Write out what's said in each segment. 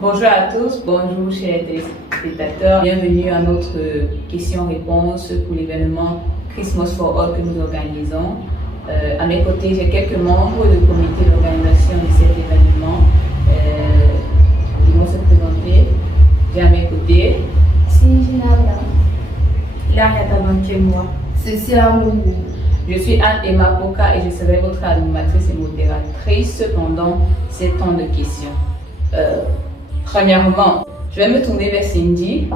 Bonjour à tous, bonjour chers téléspectateurs. Bienvenue à notre question-réponse pour l'événement Christmas for All que nous organisons. À mes côtés, j'ai quelques membres du comité d'organisation de cet événement. Ils vont se présenter. J'ai à mes côtés Je suis Anne-Emma Poka et je serai votre animatrice et modératrice pendant ces temps de questions. Premièrement, je vais me tourner vers Cindy.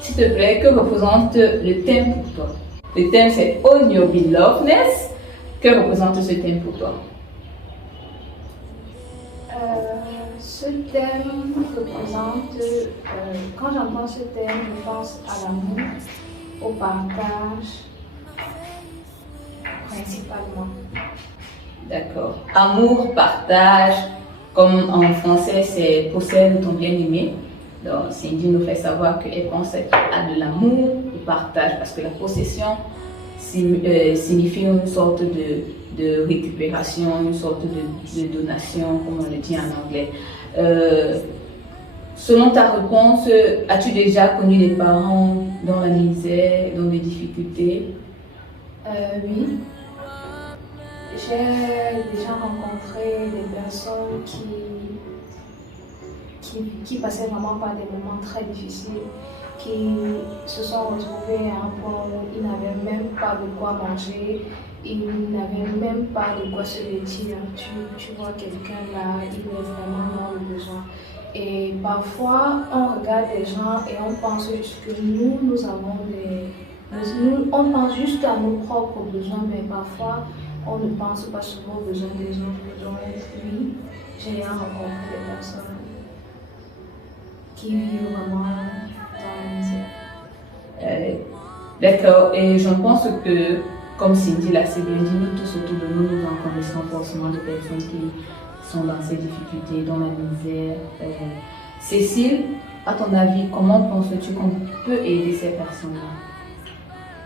S'il te plaît, que représente le thème pour toi? Le thème c'est Own Your Belovedness. Que représente ce thème pour toi? Ce thème représente, quand j'entends ce thème, je pense à l'amour, au partage, principalement. D'accord. Amour, partage, comme en français c'est possède ton bien-aimé. Donc Cindy nous fait savoir qu'elle pense à de l'amour, du partage, parce que la possession signifie une sorte de récupération, une sorte de donation, comme on le dit en anglais. Selon ta réponse, as-tu déjà connu des parents dans la misère, dans des difficultés? Oui. J'ai déjà rencontré des personnes qui passaient vraiment par des moments très difficiles, qui se sont retrouvés à un point où ils n'avaient même pas de quoi manger, ils n'avaient même pas de quoi se vêtir. Tu vois quelqu'un là, il est vraiment dans le besoin. Et parfois, on regarde les gens et on pense juste que nous avons on pense juste à nos propres besoins, mais parfois, on ne pense pas souvent aux besoins des autres. Donc, oui, j'ai rencontré des personnes qui vivent vraiment dans la misère. D'accord, et je pense que, comme Cindy l'a si bien dit, nous tous autour de nous, nous en connaissons forcément de personnes qui sont dans ces difficultés, dans la misère. Cécile, à ton avis, comment penses-tu qu'on peut aider ces personnes-là?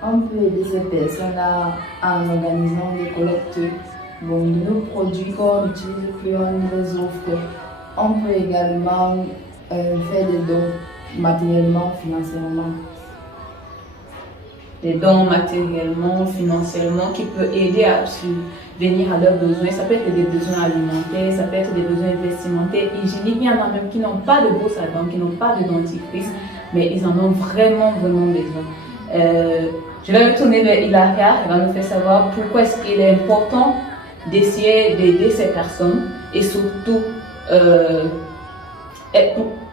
On peut aider ces personnes-là en organisant des collectes de nos produits qu'on utilise, puis on les offre. On peut également faire des dons matériellement, financièrement. Des dons matériellement, financièrement, qui peuvent aider à subvenir à leurs besoins. Ça peut être des besoins alimentaires, ça peut être des besoins vestimentaires, hygiéniques. Il y en a même qui n'ont pas de brosse à dents, qui n'ont pas de dentifrice, mais ils en ont vraiment besoin. Je vais me tourner vers Hilaria, elle va nous faire savoir pourquoi est-ce qu'il est important d'essayer d'aider ces personnes et surtout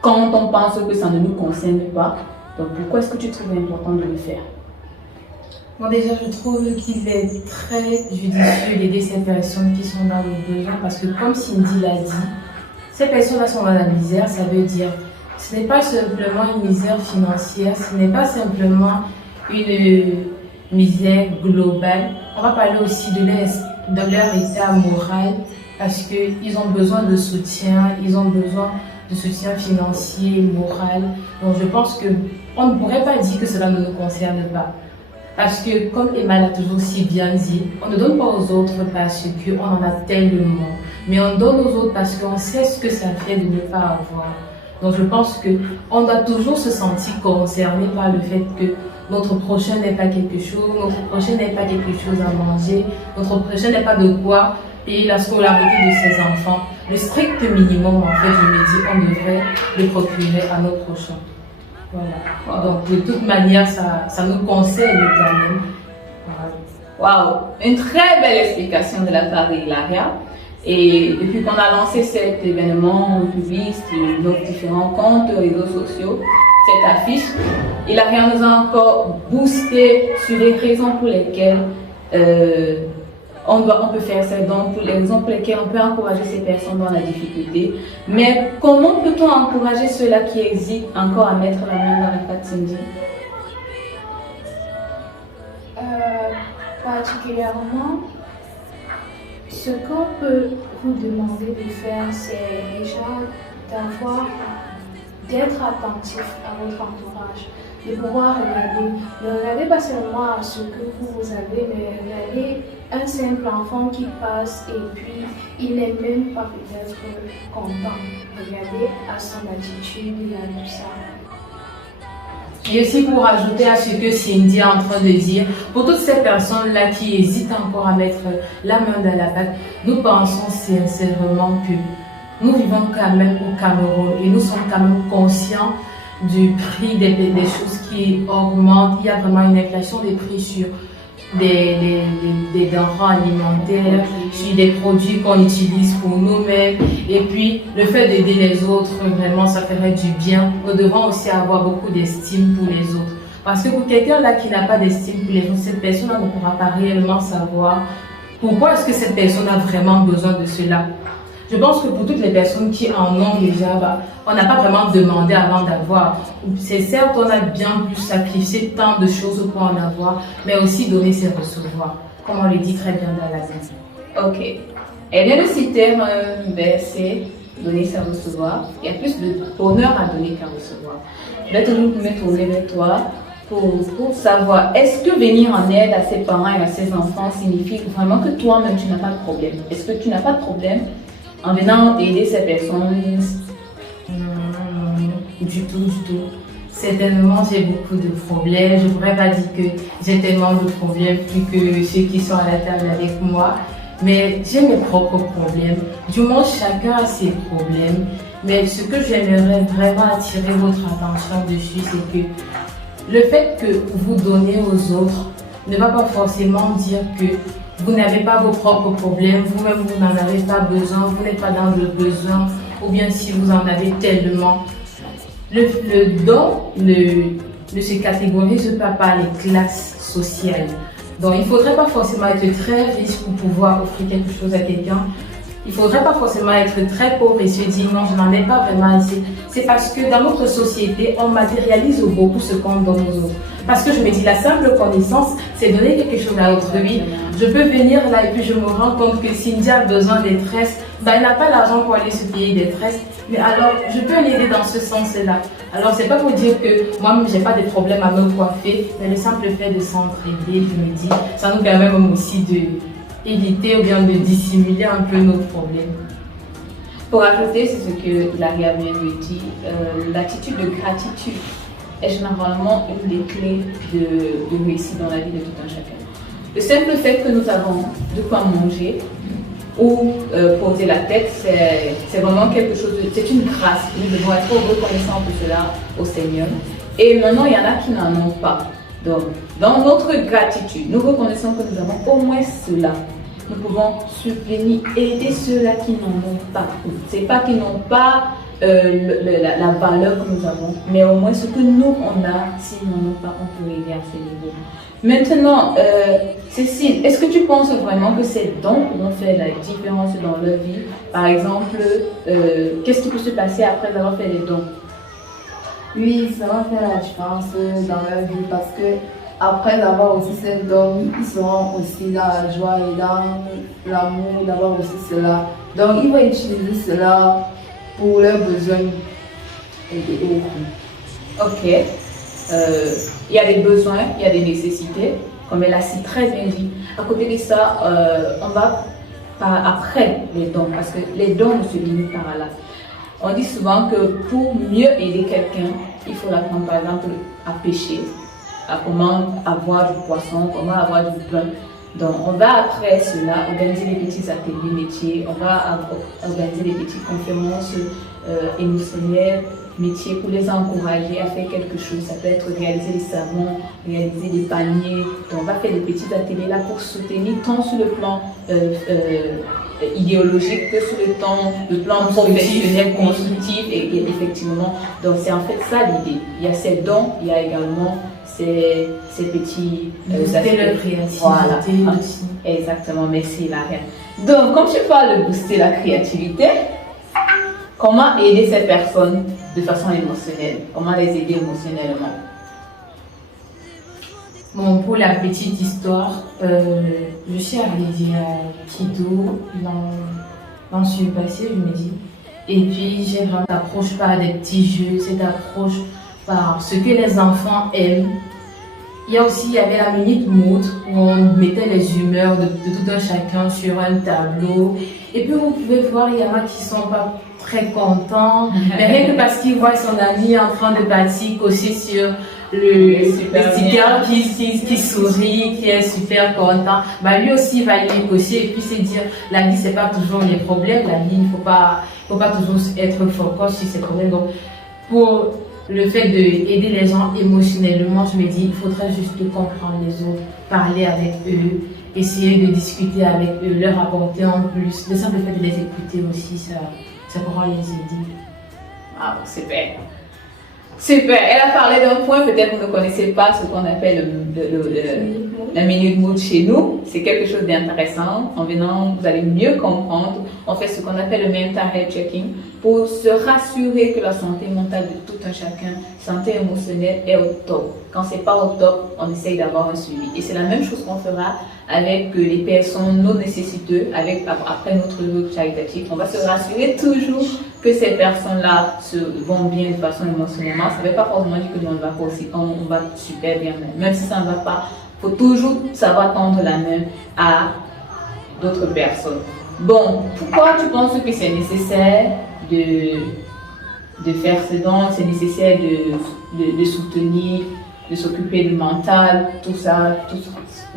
quand on pense que ça ne nous concerne pas. Donc pourquoi est-ce que tu trouves important de le faire? Bon, déjà, je trouve qu'il est très judicieux d'aider ces personnes qui sont dans le besoin parce que, comme Cindy l'a dit, ces personnes-là sont dans la misère. Ça veut dire, ce n'est pas simplement une misère financière, ce n'est pas simplement une misère globale. On va parler aussi de leur état moral parce qu'ils ont besoin de soutien, ils ont besoin de soutien financier, moral. Donc, je pense qu'on ne pourrait pas dire que cela ne nous concerne pas. Parce que, comme Emma l'a toujours si bien dit, on ne donne pas aux autres parce qu'on en a tellement, mais on donne aux autres parce qu'on sait ce que ça fait de ne pas avoir. Donc je pense qu'on doit toujours se sentir concerné par le fait que notre prochain n'est pas quelque chose, notre prochain n'est pas quelque chose à manger, notre prochain n'est pas de quoi payer la scolarité de ses enfants. Le strict minimum, en fait, je me dis, on devrait le procurer à notre prochain. Voilà. Donc, de toute manière, ça nous concerne quand même. Waouh, une très belle explication de la part d'Hilaria. Et depuis qu'on a lancé cet événement, on publie sur nos différents comptes, réseaux sociaux, cette affiche, Hilaria nous a encore boosté sur les raisons pour lesquelles on peut faire ça, donc pour les raisons pour lesquelles on peut encourager ces personnes dans la difficulté. Mais comment peut-on encourager ceux-là qui hésitent encore à mettre la main dans la pâte, Cindy? Particulièrement, ce qu'on peut vous demander de faire, c'est déjà d'être attentif à votre entourage, de pouvoir regarder. Ne regardez pas seulement à ce que vous avez, mais regardez un simple enfant qui passe et puis il n'est même pas peut-être content. Regardez à son attitude, il a tout ça. Et aussi pour ajouter à ce que Cindy est en train de dire, pour toutes ces personnes-là qui hésitent encore à mettre la main dans la pâte, nous pensons sincèrement que nous vivons quand même au Cameroun et nous sommes quand même conscients du prix des choses qui augmentent. Il y a vraiment une inflation des prix sur des denrées alimentaires, sur des produits qu'on utilise pour nous-mêmes. Et puis, le fait d'aider les autres, vraiment, ça ferait du bien. Nous devons aussi avoir beaucoup d'estime pour les autres. Parce que pour quelqu'un là qui n'a pas d'estime pour les autres, cette personne-là ne pourra pas réellement savoir pourquoi est-ce que cette personne a vraiment besoin de cela. Je pense que pour toutes les personnes qui en ont déjà, on n'a pas vraiment demandé avant d'avoir. C'est certes, on a bien pu sacrifier tant de choses pour en avoir, mais aussi donner ses recevoir, comme on le dit très bien dans la Bible. Ok. Elle vient de citer un verset, donner ses recevoir. Il y a plus de bonheur à donner qu'à recevoir. Je vais toujours me tourner vers toi pour savoir, est-ce que venir en aide à ses parents et à ses enfants signifie vraiment que toi-même tu n'as pas de problème? Est-ce que tu n'as pas de problème en venant aider ces personnes? Du tout. Certainement, j'ai beaucoup de problèmes. Je ne pourrais pas dire que j'ai tellement de problèmes plus que ceux qui sont à la table avec moi. Mais j'ai mes propres problèmes. Du moins, chacun a ses problèmes. Mais ce que j'aimerais vraiment attirer votre attention dessus, c'est que le fait que vous donnez aux autres ne va pas forcément dire que vous n'avez pas vos propres problèmes, vous-même vous n'en avez pas besoin, vous n'êtes pas dans le besoin, ou bien si vous en avez tellement. Le don ne se catégorise pas par les classes sociales. Donc il ne faudrait pas forcément être très riche pour pouvoir offrir quelque chose à quelqu'un. Il ne faudrait pas forcément être très pauvre et se dire non, je n'en ai pas vraiment assez. C'est parce que dans notre société, on matérialise beaucoup ce qu'on donne aux autres. Parce que je me dis, la simple connaissance, c'est donner quelque chose à autrui. Je peux venir là et puis je me rends compte que Cindy a besoin des tresses. Elle n'a pas l'argent pour aller se payer des tresses. Mais alors, je peux l'aider dans ce sens-là. Alors, c'est pas pour dire que moi-même, j'ai pas de problème à me coiffer. Mais le simple fait de s'entraider, je me dis, ça nous permet même aussi d'éviter ou bien de dissimuler un peu nos problèmes. Pour ajouter, c'est ce que Laria vient de dire, l'attitude de gratitude est généralement une des clés de réussite dans la vie de tout un chacun. Le simple fait que nous avons de quoi manger ou poser la tête, c'est vraiment quelque chose, c'est une grâce. Nous devons être reconnaissants pour cela au Seigneur. Et maintenant, il y en a qui n'en ont pas. Donc, dans notre gratitude, nous reconnaissons que nous avons au moins cela. Nous pouvons subvenir, aider ceux-là qui n'en ont pas. C'est pas qu'ils n'ont pas la valeur que nous avons, mais au moins ce que nous on a, s'ils n'en ont pas, on peut aider à ces niveaux. Maintenant, Cécile, est-ce que tu penses vraiment que ces dons vont faire la différence dans leur vie? Par exemple, qu'est-ce qui peut se passer après avoir fait les dons? Oui, ça va faire la différence dans leur vie parce que après avoir aussi ces dons, ils seront aussi dans la joie et dans l'amour d'avoir aussi cela. Donc, ils vont utiliser cela pour leurs besoins et autres. Ok. Il y a des besoins, il y a des nécessités, comme elle a si très bien dit. À côté de ça, on va après les dons, parce que les dons ne se limitent pas là. On dit souvent que pour mieux aider quelqu'un, il faut l'apprendre par exemple à pêcher, à comment avoir du poisson, comment avoir du pain. Donc on va après cela organiser des petits ateliers métiers, on va organiser des petites conférences émotionnelles, métiers pour les encourager à faire quelque chose. Ça peut être réaliser des savons, réaliser des paniers. Donc on va faire des petits ateliers là pour soutenir tant sur le plan idéologique que sur le plan professionnel, constructif et effectivement. Donc c'est en fait ça l'idée. Il y a ces dons, il y a également ces petits booster leur créativité. Voilà. Exactement, merci Laria. Donc comme tu parles de booster la créativité, comment aider ces personnes de façon émotionnelle? Comment les aider émotionnellement? Bon, pour la petite histoire, je suis arrivée à Quito dans ce passé, je me dis. Et puis j'ai vraiment cette approche par des petits jeux, cette approche par ce que les enfants aiment. il y avait la minute mood où on mettait les humeurs de tout un chacun sur un tableau. Et puis vous pouvez voir, il y en a qui sont pas très contents, mais rien que parce qu'il voit son ami en train de partir cocher sur le sticker qui sourit, qui est super content, bah lui aussi va lui cocher et puis se dire la vie c'est pas toujours les problèmes, la vie il faut pas toujours être focus sur ces problèmes. Donc pour le fait d'aider les gens émotionnellement, je me dis il faudrait juste comprendre les autres, parler avec eux, essayer de discuter avec eux, leur apporter en plus. Le simple fait de les écouter aussi, ça pourra les aider. Ah, super. Super. Elle a parlé d'un point, peut-être vous ne connaissez pas ce qu'on appelle la minute mood chez nous. C'est quelque chose d'intéressant. En venant, vous allez mieux comprendre. On fait ce qu'on appelle le mental health checking pour se rassurer que la santé mentale de tout un chacun, santé émotionnelle est au top. Quand c'est pas au top, on essaye d'avoir un suivi. Et c'est la même chose qu'on fera avec les personnes non nécessiteuses, après notre œuvre caritative. On va se rassurer toujours que ces personnes-là vont bien de façon émotionnellement. Ça ne veut pas forcément dire que nous, on va super bien, même si ça ne va pas. Il faut toujours savoir tendre la main à d'autres personnes. Bon, pourquoi tu penses que c'est nécessaire de faire ce don, c'est nécessaire de soutenir, de s'occuper du mental, tout ça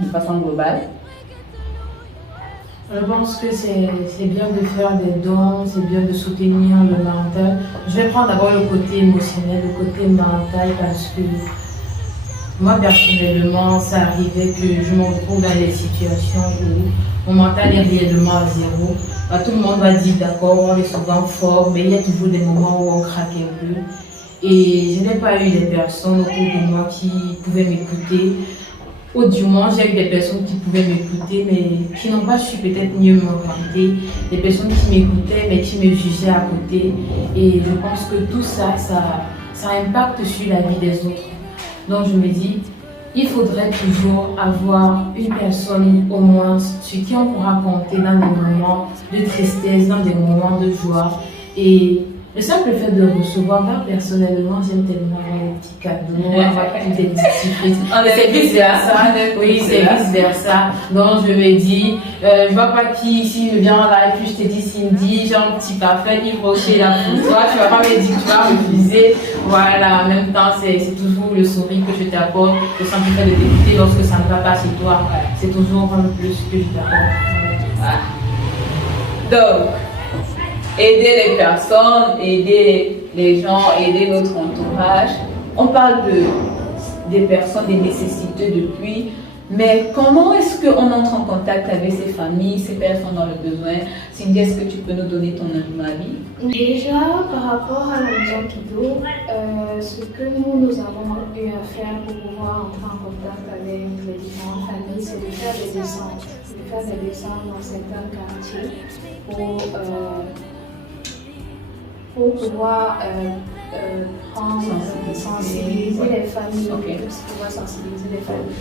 de façon globale? Je pense que c'est bien de faire des dons, c'est bien de soutenir le mental. Je vais prendre d'abord le côté émotionnel, le côté mental, parce que moi personnellement, ça arrivait que je me retrouve dans des situations où mon mental est réellement à zéro. Tout le monde va dire d'accord, on est souvent fort, mais il y a toujours des moments où on craque un peu. Et je n'ai pas eu des personnes autour de moi qui pouvaient m'écouter. Ou du moins, j'ai eu des personnes qui pouvaient m'écouter, mais qui n'ont pas su peut-être mieux m'orienter. Des personnes qui m'écoutaient, mais qui me jugeaient à côté. Et je pense que tout ça impacte sur la vie des autres. Donc je me dis, il faudrait toujours avoir une personne au moins sur qui on pourra compter dans des moments de tristesse, dans des moments de joie. Et le simple fait de recevoir, moi personnellement, j'aime tellement avoir des petits cadeaux, avoir des petites surprises. C'est vice versa. Oui, c'est vice versa. Donc je me dis, je vois pas qui ici me vient là et puis je te dis Cindy, j'ai un petit parfum, Yves Rocher là pour toi. Tu vas pas me dire que tu vas refuser. Voilà, en même temps, c'est toujours le sourire que je t'apporte, le simple fait de t'écouter lorsque ça ne va pas chez toi. C'est toujours un plus que je t'apporte. Donc, aider les personnes, aider les gens, aider notre entourage. On parle des personnes, des nécessités depuis, mais comment est-ce qu'on entre en contact avec ces familles, ces personnes dans le besoin? Cindy, est-ce que tu peux nous donner ton avis? Déjà, par rapport à la maison Kido, ce que nous avons eu à faire pour pouvoir entrer en contact avec les différentes familles, c'est de faire des descentes. Dans certains quartiers pour pouvoir sensibiliser les familles, pouvoir sensibiliser les familles.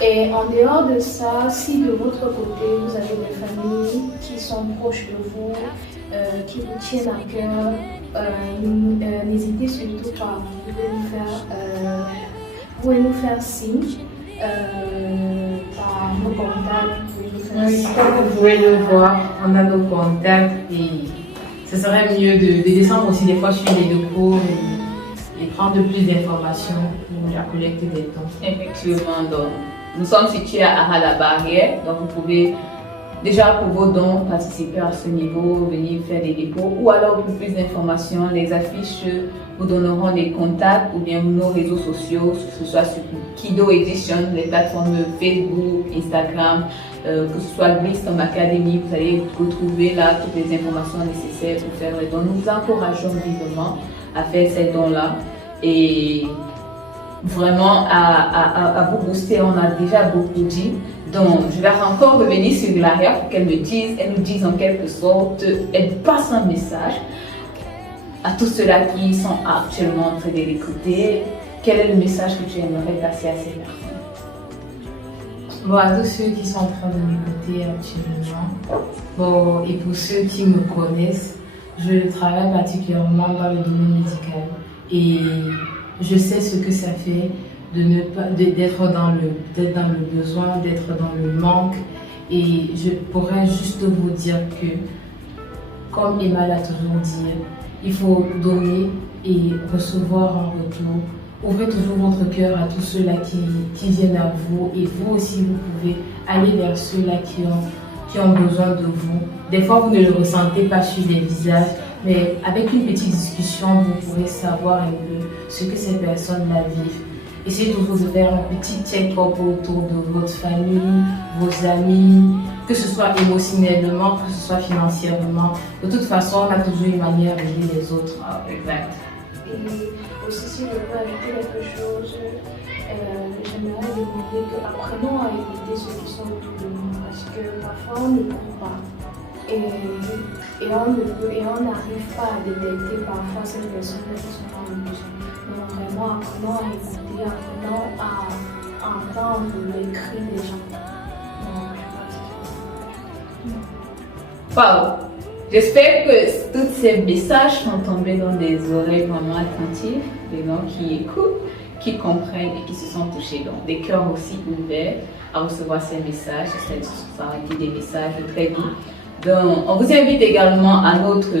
Et en dehors de ça, si de votre côté vous avez des familles qui sont proches de vous, qui vous tiennent à cœur, n'hésitez surtout pas. Vous pouvez nous faire signe par nos contacts. Oui, comme vous pouvez le voir, on a nos contacts et ce serait mieux de descendre aussi des fois sur les locaux et prendre plus d'informations pour la collecte des dons. Effectivement, donc nous sommes situés à Arras-la-Barrière, donc vous pouvez déjà pour vos dons participer à ce niveau, venir faire des dépôts ou alors pour plus d'informations, les affiches vous donneront des contacts ou bien nos réseaux sociaux, que ce soit sur Kido Edition, les plateformes Facebook, Instagram, que ce soit Glistom Academy, vous allez retrouver là toutes les informations nécessaires pour faire les dons. Nous vous encourageons vivement à faire ces dons-là et vraiment à vous booster. On a déjà beaucoup dit. Donc, je vais encore revenir sur Glaria pour qu'elle nous dise en quelque sorte, elle passe un message à tous ceux-là qui sont actuellement en train de l'écouter. Quel est le message que tu aimerais passer à ces personnes? Bon, à tous ceux qui sont en train de m'écouter actuellement, bon, et pour ceux qui me connaissent, je travaille particulièrement dans le domaine médical et je sais ce que ça fait d'être dans le besoin, d'être dans le manque. Et je pourrais juste vous dire que, comme Emma l'a toujours dit, il faut donner et recevoir en retour. Ouvrez toujours votre cœur à tous ceux-là qui viennent à vous, et vous aussi vous pouvez aller vers ceux-là qui ont besoin de vous. Des fois vous ne le ressentez pas sur les visages, mais avec une petite discussion vous pourrez savoir un peu ce que ces personnes-là vivent. Essayez toujours de faire un petit check-up autour de votre famille, vos amis, que ce soit émotionnellement, que ce soit financièrement. De toute façon, on a toujours une manière d'aider les autres. Exact. Et aussi, si je peux ajouter quelque chose, j'aimerais demander que apprenons à écouter ceux qui sont autour de nous, parce que parfois on ne comprend pas. Et on n'arrive pas à détecter parfois ces personnes qui sont dans le besoin. Donc vraiment, apprenons à écouter, apprenons à entendre les cris des gens. Wow! J'espère que tous ces messages sont tombés dans des oreilles vraiment attentives, des gens qui écoutent, qui comprennent et qui se sont touchés. Donc des cœurs aussi ouverts à recevoir ces messages. Ça a été des messages très doux. Donc, on vous invite également à notre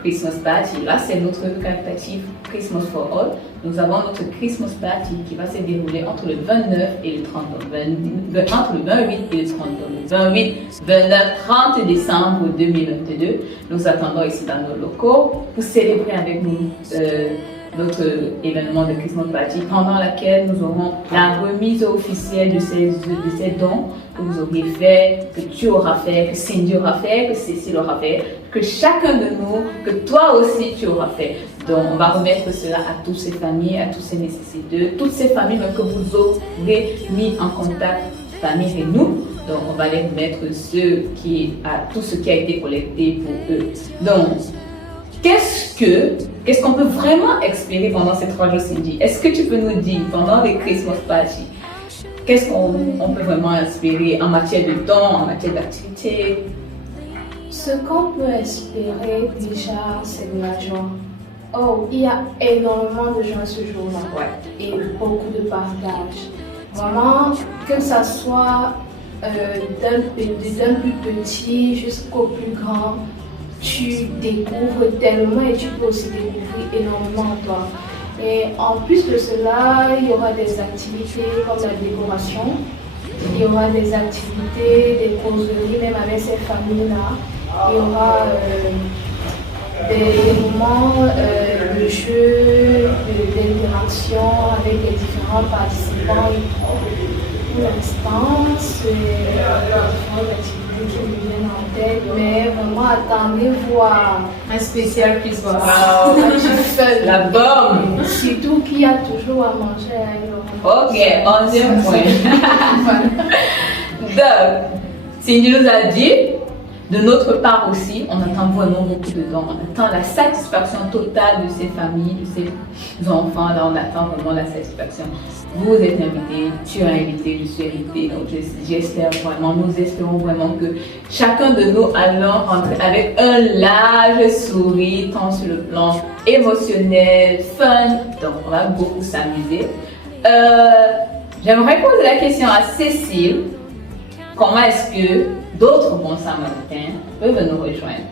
Christmas Party. Là, c'est notre caritatif Christmas for All. Nous avons notre Christmas Party qui va se dérouler entre le 29 et le 30, entre le 28 et le 30, le 28, 29, 30 décembre 2022. Nous attendons ici dans nos locaux pour célébrer avec nous notre événement de Christmas Party, pendant laquelle nous aurons la remise officielle de ces dons que vous auriez fait, que tu auras fait, que Cindy aura fait, que Cécile aura fait, que chacun de nous, que toi aussi tu auras fait. Donc on va remettre cela à toutes ces familles, à tous ces nécessiteux, toutes ces familles que vous aurez mis en contact, famille et nous. Donc on va les remettre tout ce qui a été collecté pour eux. Donc qu'est-ce qu'on peut vraiment espérer pendant ces 3 jours, Cindy? Est-ce que tu peux nous dire, pendant les Christmas Party, qu'est-ce qu'on peut vraiment espérer en matière de dons, en matière d'activité? Ce qu'on peut espérer déjà, c'est de la joie. Oh, il y a énormément de joie ce jour-là. Ouais. Et beaucoup de partage. Vraiment, que ça soit d'un plus petit jusqu'au plus grand, tu découvres tellement et tu peux aussi découvrir énormément en toi. Et en plus de cela, il y aura des activités comme la décoration, il y aura des activités, des causeries, même avec ces familles-là. Il y aura des moments de jeu, d'interaction avec les différents participants. Pour l'instant, c'est différentes activités qui me viennent en tête, mais vraiment attendez voir Un spécial Christmas. La bombe! Surtout qu'il y a toujours à manger à Europe. Ok, 11e point. Donc, Cindy nous a dit, de notre part aussi, on attend vraiment beaucoup de dons. On attend la satisfaction totale de ces familles, de ces enfants. Là, on attend vraiment la satisfaction. Vous êtes invités, tu es invité, je suis invité. Donc, j'espère vraiment, nous espérons vraiment que chacun de nous allons rentrer avec un large sourire, tant sur le plan émotionnel, fun. Donc, on va beaucoup s'amuser. J'aimerais poser la question à Cécile. Comment est-ce que d'autres bons samaritains peuvent nous rejoindre?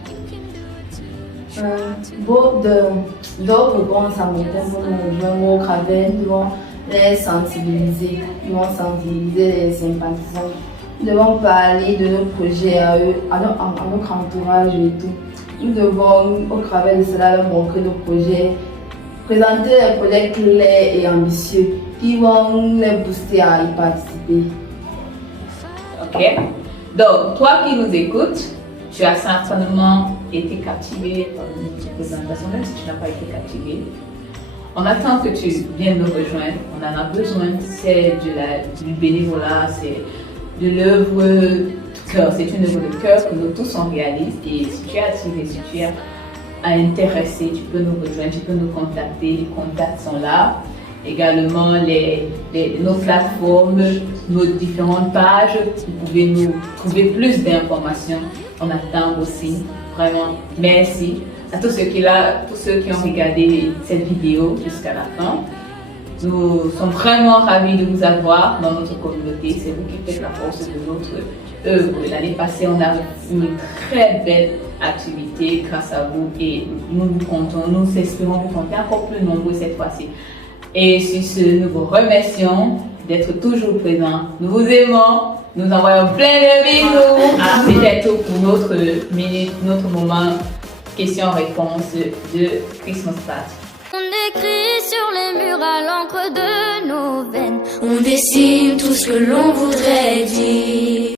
D'autres bons samaritains vont nous rejoindre au travers, nous devons les sensibiliser, les sympathisants. Nous devons parler de nos projets à eux, à notre entourage et tout. Nous devons, au travers de cela, leur montrer nos projets, présenter des projets clairs et ambitieux qui vont les booster à y participer. Ok. Donc, toi qui nous écoutes, tu as certainement été captivé par notre présentation, même si tu n'as pas été captivé. On attend que tu viennes nous rejoindre. On en a besoin. C'est du bénévolat, c'est de l'œuvre de cœur. C'est une œuvre de cœur que nous tous on réalise. Et si tu es attiré, si tu es intéressé, tu peux nous rejoindre, tu peux nous contacter. Les contacts sont là. Également nos plateformes, nos différentes pages. Vous pouvez nous trouver plus d'informations. On attend aussi. Vraiment, merci à tous ceux qui ont regardé cette vidéo jusqu'à la fin. Nous sommes vraiment ravis de vous avoir dans notre communauté. C'est vous qui faites la force de notre œuvre. L'année passée, on a une très belle activité grâce à vous et nous espérons vous compter encore plus nombreux cette fois-ci. Et sur ce, nous vous remercions d'être toujours présents. Nous vous aimons. Nous envoyons plein de bisous. À bientôt pour notre minute, notre moment questions-réponses de Christmas Party. On écrit sur les murs à l'encre de nos veines. On dessine tout ce que l'on voudrait dire.